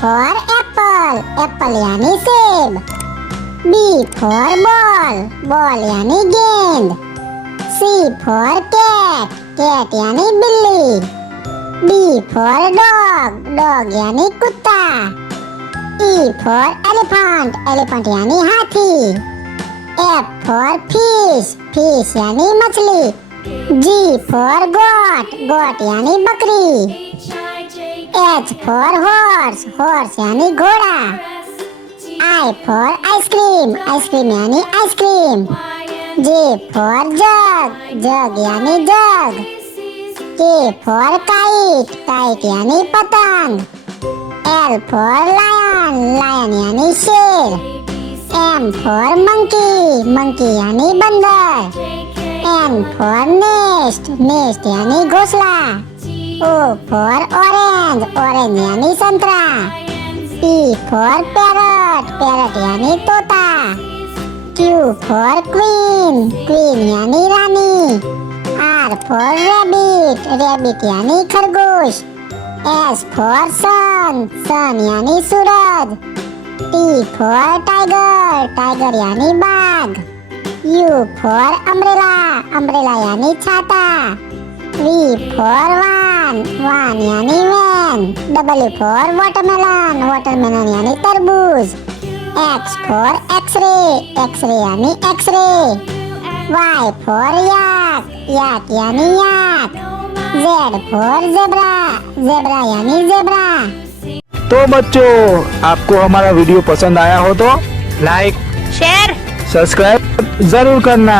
for apple, apple यानी सेब। B for ball, ball यानी गेंद। C for cat, cat यानी बिल्ली। D for dog, dog यानी कुत्ता। E for elephant, elephant यानी हाथी। F for fish, fish यानी मछली। G for goat, goat यानी बकरी। H for horse, horse यानी घोड़ा। I for ice cream, ice cream यानी ice cream. J for jug, jug यानी जग। K for kite, kite यानी पतंग। L for lion, lion यानी शेर। M for monkey, monkey यानी बंदर। N for nest, nest यानी घोंसला। O for orange, orange यानी संतरा। P for parrot, parrot यानी तोता। Q for queen, queen यानी रानी। R for rabbit, rabbit यानी खरगोश। S for sun, sun यानी सूरज। T for tiger, tiger यानी बाघ। U for umbrella, umbrella यानी छाता। V for van, van यानी van. W for watermelon, watermelon यानी तरबूज। X for x-ray, x-ray यानी x-ray। Y for yak, yak यानी याक। Z for zebra, zebra यानी zebra। तो बच्चों, आपको हमारा वीडियो पसंद आया हो तो लाइक, शेयर, सब्सक्राइब जरूर करना।